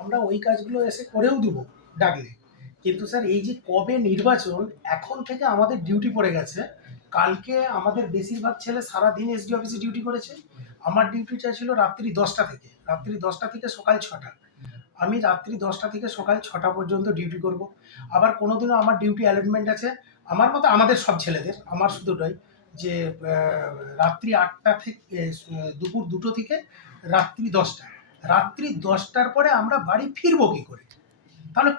আমরা ওই কাজগুলো এসে করেও দেবো ডাকলে। কিন্তু স্যার, এই যে কবে নির্বাচন, এখন থেকে আমাদের ডিউটি পড়ে গেছে। কালকে আমাদের বেশিরভাগ ছেলে সারা দিন এসডি অফিসে ডিউটি করেছে। আমার ডিউটিটা ছিল রাত্রি দশটা থেকে। রাত্রি দশটা থেকে সকাল ছটা। আমি রাত্রি দশটা থেকে সকাল ছটা পর্যন্ত ডিউটি করব। আবার কোনোদিনও আমার ডিউটি অ্যালটমেন্ট আছে। আমার মতো আমাদের সব ছেলেদের, আমার শুধু নয় যে রাত্রি আটটা থেকে দুপুর দুটো থেকে রাত্রি দশটা। রাত্রি দশটার পরে আমরা বাড়ি ফিরবো কি করে? তাহলে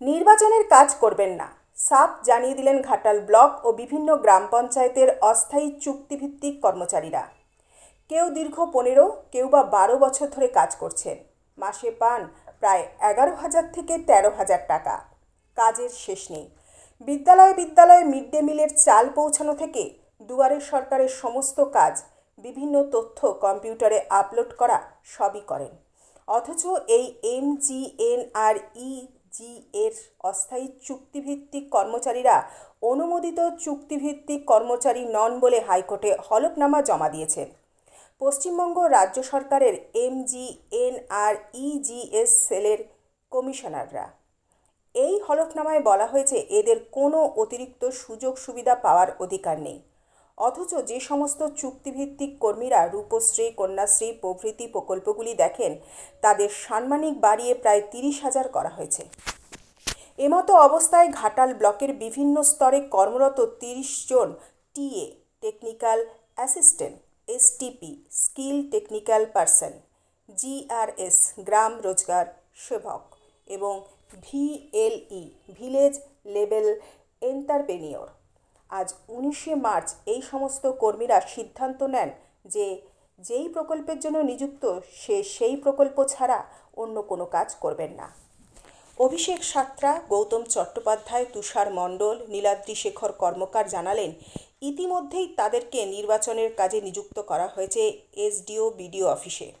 নির্বাচনের কাজ করবেন না। সাপ জানিয়ে দিলেন ঘাটাল ব্লক ও বিভিন্ন গ্রাম পঞ্চায়েতের অস্থায়ী চুক্তিভিত্তিক কর্মচারীরা। কেউ দীর্ঘ পনেরো, কেউ বা বারো বছর ধরে কাজ করছেন। মাসে পান প্রায় এগারো হাজার থেকে তেরো হাজার টাকা। কাজের শেষ নেই। বিদ্যালয়ে বিদ্যালয়ে মিড ডে মিলের চাল পৌঁছানো থেকে দুয়ারের সরকারের সমস্ত কাজ, বিভিন্ন তথ্য কম্পিউটারে আপলোড করা সবই করেন। অথচ এই M G N R E জি এর অস্থায়ী চুক্তিভিত্তিক কর্মচারীরা অনুমোদিত চুক্তিভিত্তিক কর্মচারী নন বলে হাইকোর্টে হলফনামা জমা দিয়েছেন পশ্চিমবঙ্গ রাজ্য সরকারের M G N R E G S সেলের কমিশনাররা। এই হলফনামায় বলা হয়েছে, এদের কোনো অতিরিক্ত সুযোগ সুবিধা পাওয়ার অধিকার নেই। অথচ যে সমস্ত চুক্তিভিত্তিক কর্মীরা রূপশ্রী, কন্যাশ্রী প্রভৃতি প্রকল্পগুলি দেখেন, তাদের সাম্মানিক বাড়িয়ে প্রায় তিরিশ হাজার করা হয়েছে। এমতো অবস্থায় ঘাটাল ব্লকের বিভিন্ন স্তরে কর্মরত তিরিশ জন TA technical assistant STP skill technical person GRS গ্রাম রোজগার সেবক এবং ভিএলই ভিলেজ লেভেল এন্টারপ্রেনিয়র। আজ উনিশে মার্চ এই সমস্ত কর্মীরা সিদ্ধান্ত নেন যে যেই প্রকল্পের জন্য নিযুক্ত, সে সেই প্রকল্প ছাড়া অন্য কোনো কাজ করবেন না। অভিষেক সাত্রা, গৌতম চট্টোপাধ্যায়, তুষার মণ্ডল, নীলাদ্রি শেখর কর্মকার জানালেন, ইতিমধ্যেই তাদেরকে নির্বাচনের কাজে নিযুক্ত করা হয়েছে এসডিও, বিডিও অফিসে।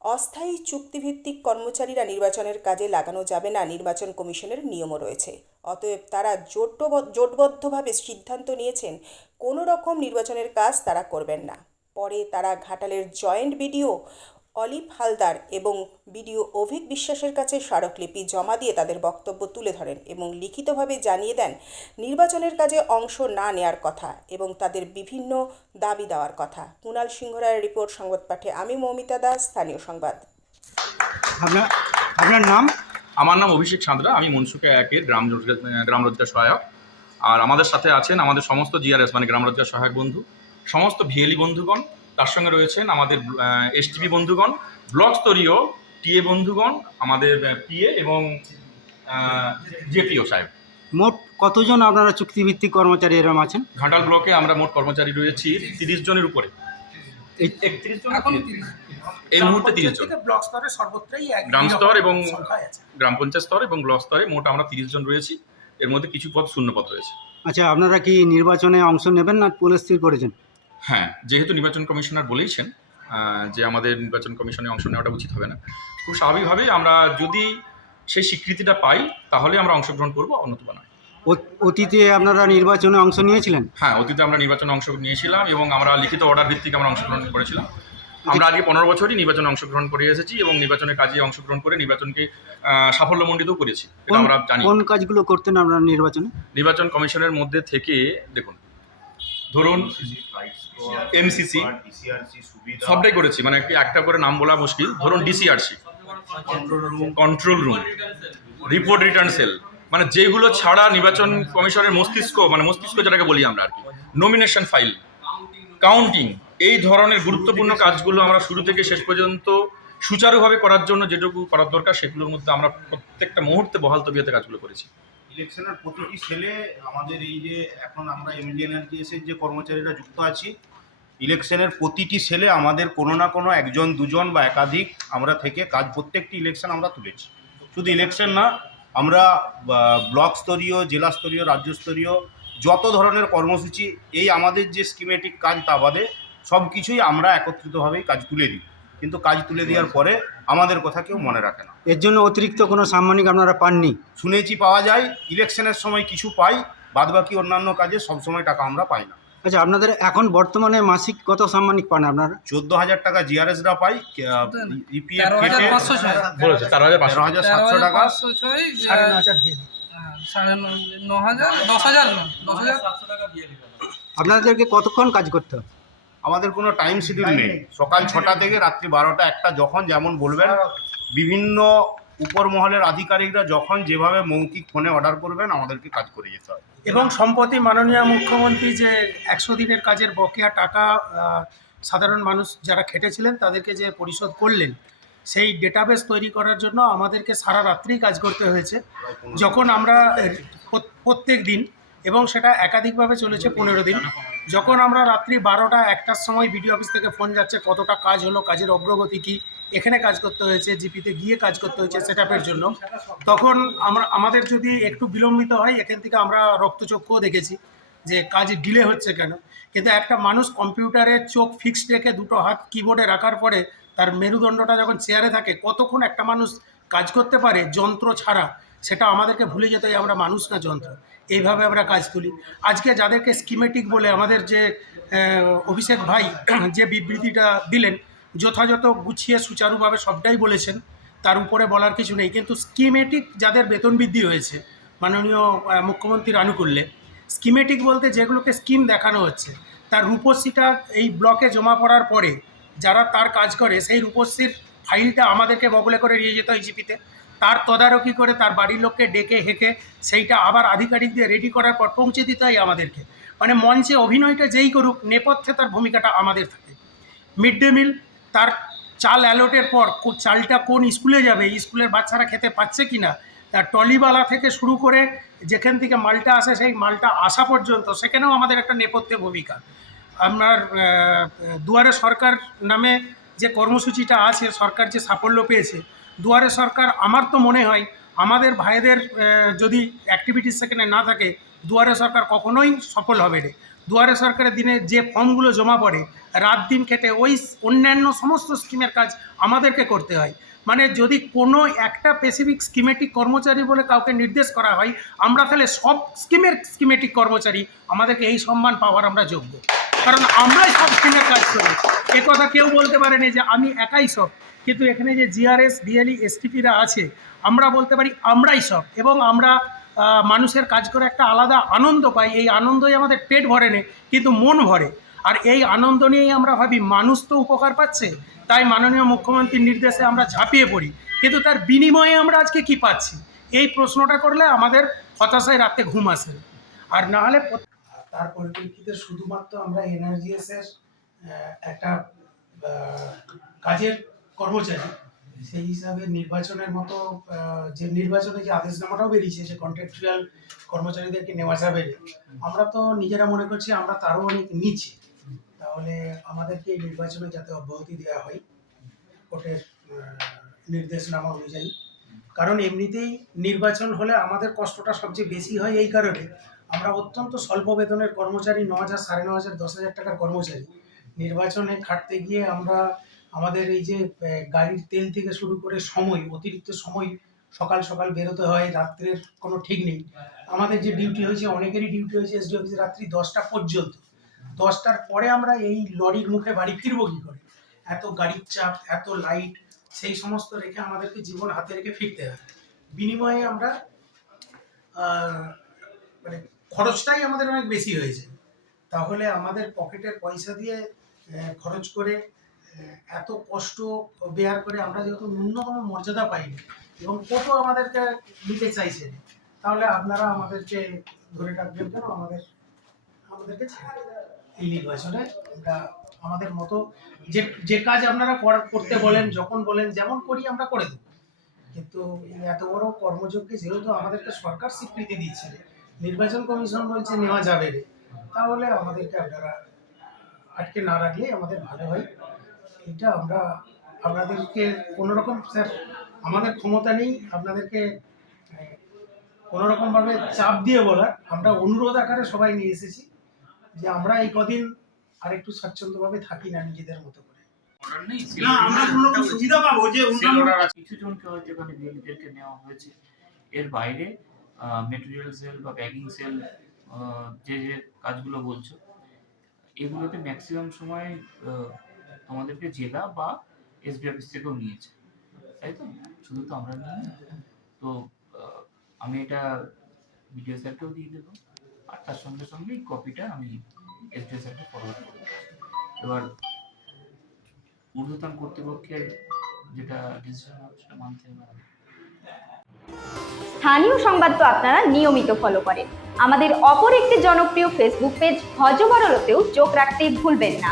অস্থায়ী চুক্তিভিত্তিক কর্মচারীরা নির্বাচনের কাজে লাগানো যাবে না, নির্বাচন কমিশনের নিয়মও রয়েছে। অতএব তারা জোটব- জোটবদ্ধভাবে সিদ্ধান্ত নিয়েছেন, কোনো রকম নির্বাচনের কাজ তারা করবেন না। পরে তারা ঘাটালের জয়েন্ট বিডিও অলিভ হালদার এবং বিডিও অভিক বিশ্বাসের কাছে স্মারকলিপি জমা দিয়ে তাদের বক্তব্য তুলে ধরেন এবং লিখিতভাবে জানিয়ে দেন, নির্বাচনের কাজে অংশ না নেয়ার কথা এবং তাদের বিভিন্ন দাবি দেওয়ার কথা। কুণাল সিংহ রায়ের রিপোর্ট, সংবাদ পাঠে আমি মৌমিতা দাস, স্থানীয় সংবাদ। আপনার নাম? আমার নাম অভিষেক সাঁতরা আমি মনসুকে একের গ্রাম রোজগার গ্রাম রোজগার সহায়ক। আর আমাদের সাথে আছেন আমাদের সমস্ত জিআরএস মানে গ্রাম রোজগার সহায়ক বন্ধু সমস্ত ভিএলি বন্ধুগণ তার সঙ্গে রয়েছেন আমাদের এসটিপি বন্ধুগণ ব্লক স্তরীয় টিএ বন্ধুগণ আমাদের পিএ এবং জেপিও সাহেব। মোট কতজন আপনারা চুক্তিভিত্তিক কর্মচারী এরম আছেন? ঘাটাল ব্লকে আমরা মোট কর্মচারী রয়েছি তিরিশ জনের উপরে। এই একত্রিশ জন এখন এই মুহূর্তে তিরিশ জন। ব্লক স্তরে সর্বত্রই গ্রাম স্তর এবং গ্রাম পঞ্চায়েত স্তর এবং ব্লক স্তরে মোট আমরা তিরিশ জন রয়েছি। এর মধ্যে কিছু পদ শূন্য পদ রয়েছে। আচ্ছা আপনারা কি নির্বাচনে অংশ নেবেন না পুনস্থির করেছেন? হ্যাঁ যেহেতু নির্বাচন কমিশনার বলেইছেন যে আমাদের নির্বাচন কমিশনে অংশ নেওয়াটা উচিত হবে না। খুব স্বাভাবিকভাবেই আমরা যদি সেই স্বীকৃতিটা পাই তাহলে আমরা অংশগ্রহণ করব অন্যতম নয়। অতীতে আপনারা নির্বাচনে অংশ নিয়েছিলেন? হ্যাঁ অতীতে আমরা নির্বাচনে অংশ নিয়েছিলাম এবং আমরা লিখিত অর্ডার ভিত্তিক আমরা অংশগ্রহণ করেছিলাম। আমরা আগে পনেরো বছরই নির্বাচনে অংশগ্রহণ করে এসেছি এবং নির্বাচনের কাজে অংশগ্রহণ করে নির্বাচনকে সাফল্যমণ্ডিত করেছি আমরা জানি। কোন কাজগুলো করতেন আপনারা নির্বাচনে? নির্বাচন কমিশনের মধ্যে থেকে দেখুন ধরুন এমসিসি সবটাই করেছি মানে একটা করে নাম বলা মুশকিল। ধরুন DCRC control room report return cell মানে যেগুলো ছাড়া নির্বাচন কমিশনের মস্তিষ্ক মানে মস্তিষ্ক যেটাকে বলি আমরা আর কি নমিনেশন ফাইল কাউন্টিং এই ধরনের গুরুত্বপূর্ণ কাজগুলো আমরা শুরু থেকে শেষ পর্যন্ত সুচারুভাবে করার জন্য যেটুকু করার দরকার, সেগুলোর মধ্যে আমরা প্রত্যেকটা মুহূর্তে বহাল তবিয়তে কাজগুলো করেছি। ইলেকশনের প্রতিটি সেলে আমাদের এই যে এখন আমরা এমডি এনআরজিএসের যে কর্মচারীরা যুক্ত আছি, ইলেকশনের প্রতিটি সেলে আমাদের কোনো না কোনো একজন, দুজন বা একাধিক আমরা থেকে কাজ, প্রত্যেকটি ইলেকশন আমরা তুলেছি। শুধু ইলেকশন না আমরা ব্লক স্তরীয় জেলা স্তরীয় রাজ্য স্তরীয় যত ধরনের কর্মসূচি এই আমাদের যে স্কিমেটিক কাজ তা বাদে সব কিছুই আমরা একত্রিতভাবেই কাজ তুলে দিই। কিন্তু কাজ তুলে দেওয়ার পরে আমাদের কথা কেউ মনে রাখে না। এর জন্য অতিরিক্ত কোনো সাম্মানিক আপনারা পাননি? শুনেছি পাওয়া যায় ইলেকশনের সময় কিছু পাই বাদবাকি অন্যান্য কাজে সবসময় টাকা আমরা পাই না। আচ্ছা আপনাদের এখন বর্তমানে মাসিক কত সাম্মানিক পান আপনারা? চোদ্দ হাজার টাকা জিআরএসরা পাই ইপিএফ কেটে পাঁচশো ছয়। বলেছে তেরো হাজার পাঁচশো। হাজার সাতশো টাকা। সাড়ে ন হাজার দিয়ে দিই। হ্যাঁ, সাড়ে ন ন হাজার দশ হাজার না দশ হাজার। আপনাদেরকে কতক্ষণ কাজ করতে হবে? আমাদের কোনো টাইম শিডিউল নেই। সকাল ছটা থেকে রাত্রি বারোটা একটা যখন যেমন বলবেন বিভিন্ন উপর মহলের আধিকারিকরা যখন যেভাবে মৌখিক ফোনে অর্ডার করবেন, আমাদেরকে কাজ করে যেতে হয় এবং সম্প্রতি মাননীয় মুখ্যমন্ত্রী যে একশো দিনের কাজের বকেয়া টাকা সাধারণ মানুষ যারা খেটেছিলেন, তাদেরকে যে পরিশোধ করলেন, সেই ডেটাবেস তৈরি করার জন্য আমাদেরকে সারা রাত্রি কাজ করতে হয়েছে। যখন আমরা প্রত্যেক দিন, এবং সেটা একাধিকভাবে চলেছে পনেরো দিন। যখন আমরা রাত্রি বারোটা, একটার সময় বিডিও অফিস থেকে ফোন যাচ্ছে, কতটা কাজ হলো, কাজের অগ্রগতি কী, এখানে কাজ করতে হয়েছে, জিপিতে গিয়ে কাজ করতে হয়েছে সেট জন্য, তখন আমরা, আমাদের যদি একটু বিলম্বিত হয়, এখান থেকে আমরা রক্তচক্ষুও দেখেছি যে কাজ ডিলে হচ্ছে কেন। কিন্তু একটা মানুষ কম্পিউটারে চোখ ফিক্সড রেখে দুটো হাত কিবোর্ডে রাখার পরে, তার মেরুদণ্ডটা যখন চেয়ারে থাকে, কতক্ষণ একটা মানুষ কাজ করতে পারে, যন্ত্র ছাড়া সেটা আমাদেরকে ভুলে যেতে আমরা মানুষ না যন্ত্র। এইভাবে আমরা কাজ তুলি। আজকে যাদেরকে স্কিমেটিক বলে আমাদের যে অভিষেক ভাই, যে বিবৃতিটা দিলেন, যথাযথ গুছিয়ে সুচারুভাবে সবটাই বলেছেন, তার উপরে বলার কিছু নেই। কিন্তু স্কিমেটিক যাদের বেতন বৃদ্ধি হয়েছে, মাননীয় মুখ্যমন্ত্রীর আনুকূল্যে স্কিমেটিক বলতে যেগুলোকে স্কিম দেখানো হচ্ছে, তার রূপশ্রীটা এই ব্লকে জমা পড়ার পরে, যারা তার কাজ করে, সেই রূপশ্রীর ফাইলটা আমাদেরকে বগলে করে নিয়ে যেত হয় জিপিতে তার তদারকি করে তার বাড়ির লোককে ডেকে হেঁকে সেইটা আবার আধিকারিক দিয়ে রেডি করার পর পৌঁছে দিতে হয় আমাদেরকে। মানে মঞ্চে অভিনয়টা যেই করুক, নেপথ্যে তার ভূমিকাটা আমাদের থাকে। মিড ডে মিল, তার চাল অ্যালোটের পর চালটা কোন স্কুলে যাবে স্কুলের বাচ্চারা খেতে পাচ্ছে কি না? তার টলিবালা থেকে শুরু করে যেখান থেকে মালটা আসে, সেই মালটা আসা পর্যন্ত সেখানেও আমাদের একটা নেপথ্যে ভূমিকা। আপনার দুয়ারে সরকার নামে যে কর্মসূচিটা আছে, সরকার যে সাফল্য পেয়েছে, দুয়ারে সরকার আমার তো মনে হয় আমাদের ভাইদের যদি অ্যাক্টিভিটিস সেখানে না থাকে, দুয়ারে সরকার কখনোই সফল হবে না। দুয়ারে সরকারের দিনে যে ফর্মগুলো জমা পড়ে, রাত দিন খেটে ওই অন্যান্য সমস্ত স্কিমের কাজ আমাদেরকে করতে হয়। মানে যদি কোনো একটা স্পেসিফিক স্কিমেটিক কর্মচারী বলে কাউকে নির্দেশ করা হয়, আমরা তাহলে সব স্কিমের স্কিমেটিক কর্মচারী আমাদেরকে এই সম্মান পাওয়ার আমরা যোগ্য। কারণ আমরাই সব স্কিমের কাজ করি। এ কথা কেউ বলতে পারেনি যে আমি একাই সব। কিন্তু এখানে যে জিআরএস ডিএলই এসটিপিরা আছে, আমরা বলতে পারি আমরাই সব। এবং আমরা মানুষের কাজ করে একটা আলাদা আনন্দ পাই। এই আনন্দই আমাদের পেট ভরে নে, কিন্তু মন ভরে। আর এই আনন্দ নিয়েই আমরা ভাবি, মানুষ তো উপকার পাচ্ছে। তাই মাননীয় মুখ্যমন্ত্রীর নির্দেশে আমরা ঝাঁপিয়ে পড়ি। কিন্তু তার বিনিময়ে আমরা আজকে কি পাচ্ছি? এই প্রশ্নটা করলে আমাদের হতাশায় রাতে ঘুম আসে। আর না হলে তার পরিপ্রেক্ষিতে শুধুমাত্র আমরা এনআরজিএস এর একটা কাজের কর্মচারী। সেই হিসাবে নির্বাচনের মতো যে নির্বাচনে যে আদেশনামাটাও বেরিয়েছে, যে কন্ট্রাকচুয়াল কর্মচারীদেরকে নেওয়া যাবে আমরা তো নিজেরা মনে করছি আমরা তারও অনেক নিচে। তাহলে আমাদেরকে এই নির্বাচনে যাতে অব্যাহতি দেওয়া হয়, কোর্টের নির্দেশনামা অনুযায়ী। কারণ এমনিতেই নির্বাচন হলে আমাদের কষ্টটা সবচেয়ে বেশি হয় এই কারণে। আমরা অত্যন্ত স্বল্প বেতনের কর্মচারী, ন হাজার, সাড়ে ন হাজার, দশ হাজার টাকার কর্মচারী। নির্বাচনে খাটতে গিয়ে আমরা আমাদের এই যে গাড়ির তেল থেকে শুরু করে সময়, অতিরিক্ত সময় সকাল সকাল বেরোতে হয়, রাত্রের কোনো ঠিক নেই। আমাদের যে ডিউটি হয়েছে, অনেকেরই ডিউটি হয়েছে এসডি অফিসে রাত্রি দশটা পর্যন্ত। দশটার পরে আমরা এই লরির মুখে বাড়ি ফিরবো কী করে? এত গাড়ির চাপ, এত লাইট সেই সমস্ত রেখে আমাদেরকে জীবন হাতে রেখে ফিরতে হয়। বিনিময়ে আমরা মানে খরচটাই আমাদের অনেক বেশি হয়েছে তাহলে আমাদের পকেটের পয়সা দিয়ে খরচ করে এত কষ্ট বেয়ার করে আমরা যেহেতু ন্যূনতম মর্যাদা পাইনি এবং কত আমাদেরকে নিতে চাইছে তাহলে আপনারা আমাদেরকে ধরে রাখবেন কেন? আমাদের, আমাদেরকে এই নির্বাচনে আমরা, আমাদের মতো যে যে কাজ আপনারা করতে বলেন, যখন বলেন, যেমন করি আমরা করে দেবো। কিন্তু এত বড় কর্মযজ্ঞে যেহেতু আমাদেরকে সরকার স্বীকৃতি দিচ্ছে নির্বাচন কমিশন বলছে নেওয়া যাবে রে। তাহলে আমাদেরকে আপনারা আটকে না রাখলেই আমাদের ভালো হয়। এটা আমরা আপনাদেরকে কোনো রকম স্যার আমাদের ক্ষমতা নেই আপনাদেরকে আহ, কোনো রকমভাবে চাপ দিয়ে বলার। আমরা অনুরোধ আকারে সবাই নিয়ে এসেছি যে আমরা এই কদিন আরেকটু স্বাচ্ছন্দ্যভাবে থাকি না নিজেদের মতো করে। না আমরা কোনো রকম সুবিধা পাবো যে কিছু জনকে হয়তো এখানে নেওয়া হয়েছে এর বাইরে মেটেরিয়াল সেল বা ব্যাগিং সেল যে যে কাজগুলো বলছো এগুলোতে ম্যাক্সিমাম সময় আহ, আমাদেরকে জেলা বা এসবি অফিস থেকেও নিয়েছে তাই তো শুধু তো আমরা নিই তো আমি এটা ভিডিও স্যারকেও দিয়ে দেবো আর তার সঙ্গে সঙ্গে এই কপিটা আমি এসডিও স্যারকে ফরওয়ার্ড করে দেবো। এবার ঊর্ধ্বতন কর্তৃপক্ষের যেটা ডিসিশন হবে সেটা মানতে হবে। স্থানীয় সংবাদ তো আপনারা নিয়মিত ফলো করেন। আমাদের অপর একটি জনপ্রিয় ফেসবুক পেজ হজবরলতেও চোখ রাখতে ভুলবেন না।